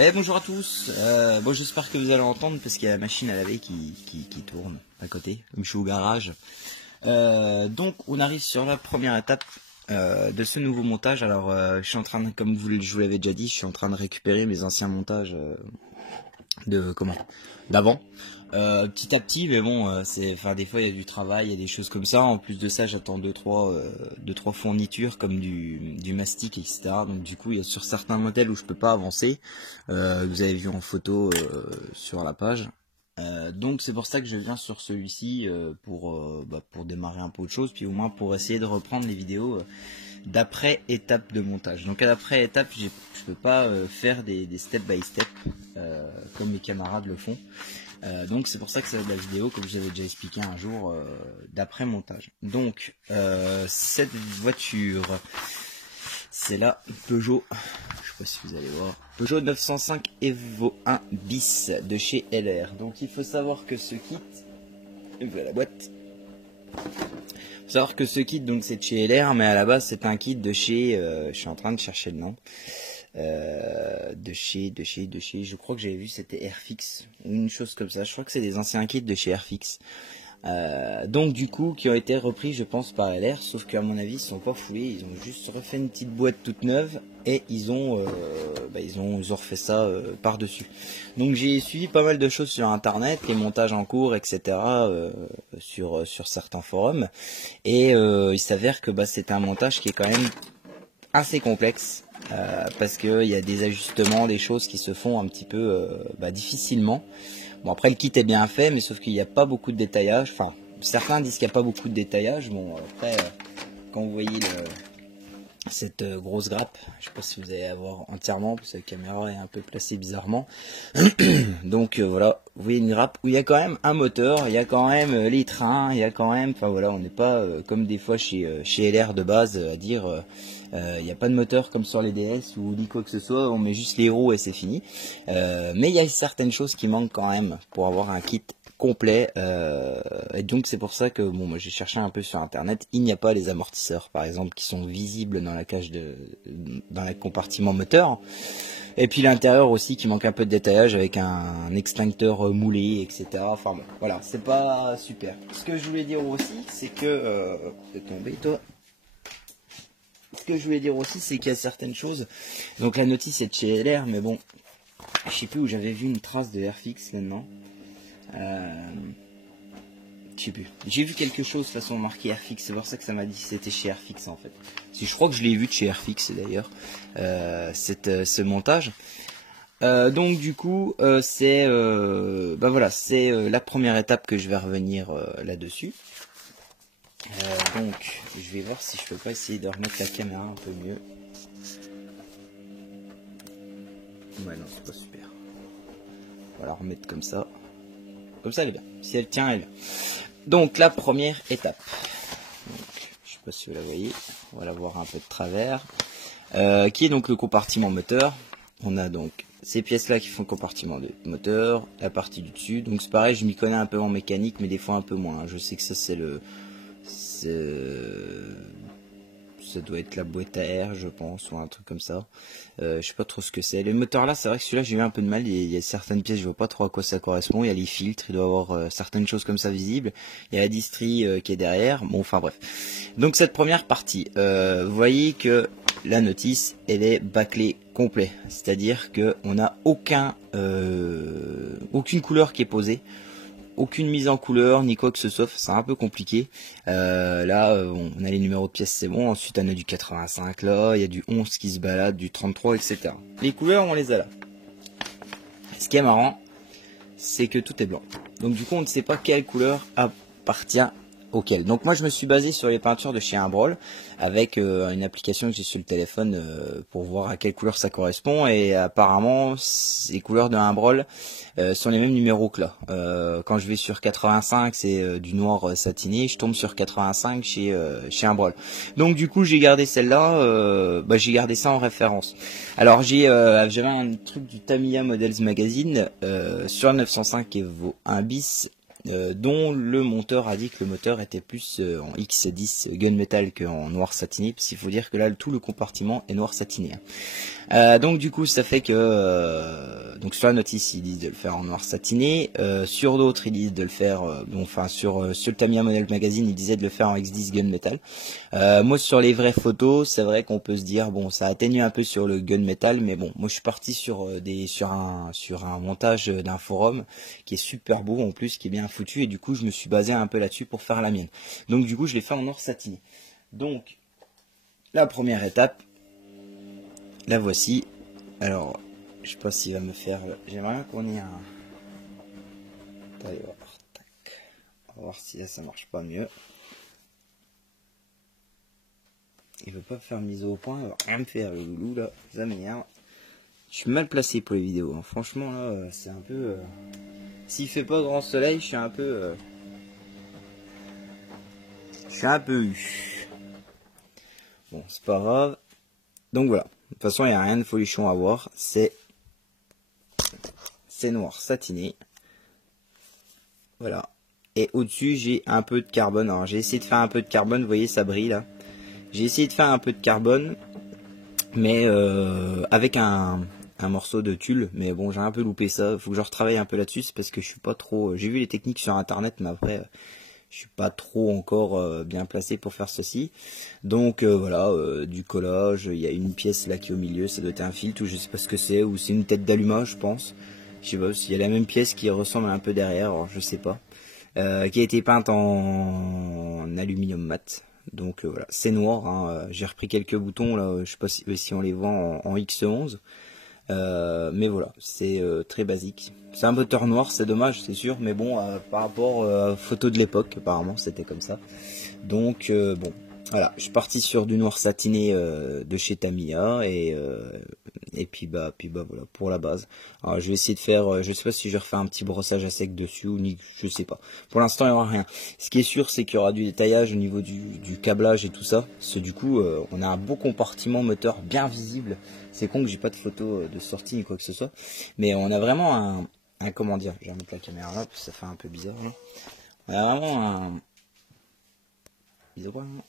Ouais, bonjour à tous. Bon, j'espère que vous allez entendre parce qu'il y a la machine à laver qui tourne à côté, comme je suis au garage. Donc, on arrive sur la première étape de ce nouveau montage. Alors, je suis en train de, comme je vous l'avais déjà dit, je suis en train de récupérer mes anciens montages d'avant. Petit à petit, mais bon, des fois il y a du travail, il y a des choses comme ça. En plus de ça, j'attends deux trois fournitures comme du mastic, etc. Donc du coup, il y a sur certains modèles où je peux pas avancer. Vous avez vu en photo sur la page. Donc c'est pour ça que je viens sur celui-ci pour démarrer un peu autre chose, puis au moins pour essayer de reprendre les vidéos d'après étape de montage. Donc à l'après étape, je peux pas faire des step by step comme mes camarades le font. Donc c'est pour ça que c'est de la vidéo, comme je vous avais déjà expliqué un jour, d'après montage. Donc cette voiture, c'est la Peugeot, je sais pas si vous allez voir, Peugeot 905 Evo 1 bis de chez LR. Donc il faut savoir que ce kit, voilà la boîte. Il faut savoir que ce kit, donc c'est de chez LR, mais à la base c'est un kit de chez, je suis en train de chercher le nom. De chez, je crois que j'avais vu c'était Airfix ou une chose comme ça. Je crois que c'est des anciens kits de chez Airfix. Donc du coup qui ont été repris je pense par LR, sauf qu'à mon avis ils sont pas foulés, ils ont juste refait une petite boîte toute neuve et ils ont refait ça par dessus. Donc j'ai suivi pas mal de choses sur internet, les montages en cours, etc. Sur certains forums, et il s'avère que c'est un montage qui est quand même assez complexe. Parce qu'il y a des ajustements, des choses qui se font un petit peu difficilement. Bon, après le kit est bien fait, mais sauf qu'il n'y a pas beaucoup de détaillage. Enfin, certains disent qu'il n'y a pas beaucoup de détaillage. Bon, après, quand vous voyez cette grosse grappe, je sais pas si vous allez la voir entièrement, parce que la caméra est un peu placée bizarrement. Donc voilà, vous voyez une grappe où il y a quand même un moteur, il y a quand même les trains, il y a quand même, enfin voilà, on n'est pas comme des fois chez LR de base à dire il n'y a pas de moteur comme sur les DS ou ni quoi que ce soit, on met juste les roues et c'est fini. Mais il y a certaines choses qui manquent quand même pour avoir un kit complet, et donc c'est pour ça que bon, moi j'ai cherché un peu sur internet. Il n'y a pas les amortisseurs par exemple qui sont visibles dans la cage dans le compartiment moteur, et puis l'intérieur aussi qui manque un peu de détaillage avec un extincteur moulé, etc. Enfin bon, voilà, c'est pas super. Ce que je voulais dire aussi, c'est que t'es tombé toi. Ce que je voulais dire aussi, c'est qu'il y a certaines choses. Donc la notice est de chez LR, mais bon, je sais plus où j'avais vu une trace de Airfix maintenant. Je sais plus. J'ai vu quelque chose de façon marqué Airfix, c'est pour ça que ça m'a dit que c'était chez Airfix en fait. Si je crois que je l'ai vu de chez Airfix d'ailleurs, ce montage. Donc du coup, c'est la première étape que je vais revenir là-dessus. Donc je vais voir si je peux pas essayer de remettre la caméra un peu mieux. Ouais, non, c'est pas super. On va la remettre comme ça. Comme ça elle est bien. Si elle tient, elle est bien. Donc la première étape. Donc, je sais pas si vous la voyez. On va la voir un peu de travers. Qui est donc le compartiment moteur. On a donc ces pièces là qui font le compartiment de moteur, la partie du dessus. Donc c'est pareil, je m'y connais un peu en mécanique, mais des fois un peu moins. Je sais que ça ça doit être la boîte à air, je pense, ou un truc comme ça. Je sais pas trop ce que c'est. Le moteur là, c'est vrai que celui-là, j'ai eu un peu de mal. Il y a certaines pièces, je vois pas trop à quoi ça correspond. Il y a les filtres, il doit y avoir certaines choses comme ça visibles. Il y a la distrie qui est derrière. Bon, enfin bref. Donc cette première partie, vous voyez que la notice, elle est bâclée complet. C'est-à-dire que on n'a aucune couleur qui est posée. Aucune mise en couleur ni quoi que ce soit, c'est un peu compliqué. Là on a les numéros de pièces, c'est bon. Ensuite on a du 85 là, il y a du 11 qui se balade, du 33, etc. Les couleurs on les a là. Ce qui est marrant, c'est que tout est blanc. Donc du coup on ne sait pas quelle couleur appartient auquel. Donc moi je me suis basé sur les peintures de chez Imbrol avec une application que j'ai sur le téléphone pour voir à quelle couleur ça correspond, et apparemment les couleurs de Imbrol sont les mêmes numéros que là. Quand je vais sur 85 c'est du noir satiné, je tombe sur 85 chez Imbrol. Donc du coup j'ai gardé celle-là, j'ai gardé ça en référence. Alors j'avais un truc du Tamiya Models Magazine sur le 905 Evo 1 bis. dont le monteur a dit que le moteur était plus en X10 gunmetal qu'en noir satiné, parce qu'il faut dire que là tout le compartiment est noir satiné. Donc du coup ça fait que donc sur la notice ils disent de le faire en noir satiné, sur d'autres ils disent de le faire sur le Tamiya Model Magazine ils disaient de le faire en X10 gunmetal. Moi sur les vraies photos c'est vrai qu'on peut se dire bon ça atténue un peu sur le gunmetal, mais bon moi je suis parti sur un montage d'un forum qui est super beau en plus, qui est bien foutu, et du coup je me suis basé un peu là-dessus pour faire la mienne. Donc du coup je l'ai fait en noir satiné. Donc la première étape, la voici. Alors, je sais pas s'il va me faire. J'aimerais bien qu'on ait un. Allez, on va voir si là ça marche pas mieux. Il veut pas me faire mise au point, il va rien me faire le loulou là, ça m'énerve. Je suis mal placé pour les vidéos, hein. Franchement là, c'est un peu. S'il fait pas grand soleil, je suis un peu. Je suis un peu eu. Bon, c'est pas grave. Donc voilà. De toute façon, il n'y a rien de folichon à voir. C'est noir satiné. Voilà. Et au-dessus, j'ai un peu de carbone. Alors, j'ai essayé de faire un peu de carbone. Vous voyez, ça brille là. J'ai essayé de faire un peu de carbone. Mais avec un morceau de tulle. Mais bon, j'ai un peu loupé ça. Faut que je retravaille un peu là-dessus. C'est parce que je suis pas trop. J'ai vu les techniques sur internet. Mais après, je suis pas trop encore bien placé pour faire ceci. Donc voilà, du collage, il y a une pièce là qui est au milieu, ça doit être un filtre ou je sais pas ce que c'est, ou c'est une tête d'allumage je pense. Je sais pas, s'il y a la même pièce qui ressemble un peu derrière, alors je sais pas. Qui a été peinte en aluminium mat. Donc voilà, c'est noir, hein. J'ai repris quelques boutons là, je sais pas si on les voit en X11. Mais voilà, c'est très basique. C'est un moteur noir, c'est dommage, c'est sûr, mais bon, par rapport aux photos de l'époque, apparemment, c'était comme ça. Donc, bon, voilà, je suis parti sur du noir satiné de chez Tamiya, et puis bah voilà, pour la base. Alors, je vais essayer de faire, je sais pas si je vais refaire un petit brossage à sec dessus, ou ni, je sais pas. Pour l'instant, il n'y aura rien. Ce qui est sûr, c'est qu'il y aura du détaillage au niveau du câblage et tout ça. Parce que du coup, on a un beau compartiment moteur bien visible. C'est con que j'ai pas de photo de sortie ni quoi que ce soit, mais on a vraiment un comment dire, je vais remettre la caméra là parce que ça fait un peu bizarre là. On a vraiment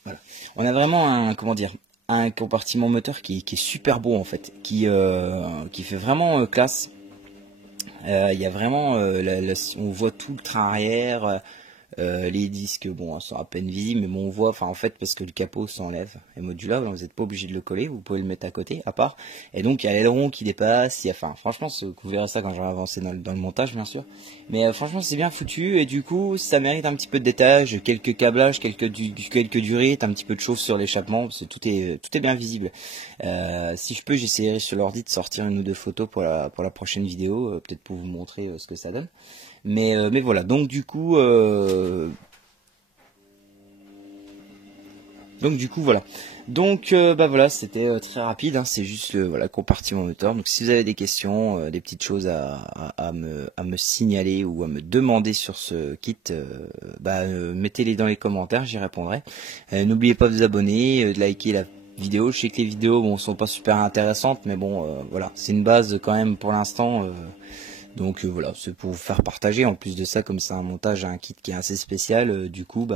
voilà. On a vraiment un comment dire, un compartiment moteur qui est super beau en fait, qui fait vraiment classe. Il y a vraiment on voit tout le train arrière. Les disques, bon, sont à peine visibles, mais bon, on voit, enfin, en fait, parce que le capot s'enlève, est modulable, vous n'êtes pas obligé de le coller, vous pouvez le mettre à côté, à part. Et donc, il y a l'aileron qui dépasse, enfin, franchement, vous verrez ça quand j'aurai avancé dans le montage, bien sûr. Mais franchement, c'est bien foutu, et du coup, ça mérite un petit peu de détail, quelques câblages, quelques durées, un petit peu de chauffe sur l'échappement, parce que tout est bien visible. Si je peux, j'essaierai sur l'ordi de sortir une ou deux photos pour la prochaine vidéo, peut-être pour vous montrer ce que ça donne. Mais voilà, donc du coup voilà. Donc bah voilà, c'était très rapide, hein, c'est juste le compartiment moteur. Donc si vous avez des questions, des petites choses à me signaler ou à me demander sur ce kit, mettez-les dans les commentaires, j'y répondrai. N'oubliez pas de vous abonner, de liker la vidéo. Je sais que les vidéos sont pas super intéressantes, mais bon voilà, c'est une base quand même pour l'instant. Donc voilà, c'est pour vous faire partager. En plus de ça, comme c'est un montage à un kit qui est assez spécial, du coup,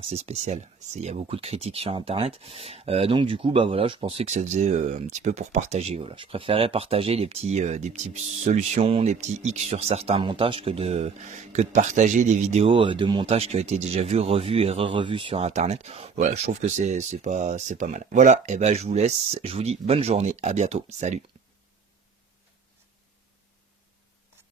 c'est spécial. Il y a beaucoup de critiques sur Internet. Donc du coup, voilà, je pensais que ça faisait un petit peu pour partager. Voilà, je préférais partager des petites solutions, des petits X sur certains montages que de partager des vidéos de montage qui ont été déjà vues, revues et re-revues sur Internet. Voilà, je trouve que c'est pas mal. Voilà, et je vous laisse. Je vous dis bonne journée. À bientôt. Salut.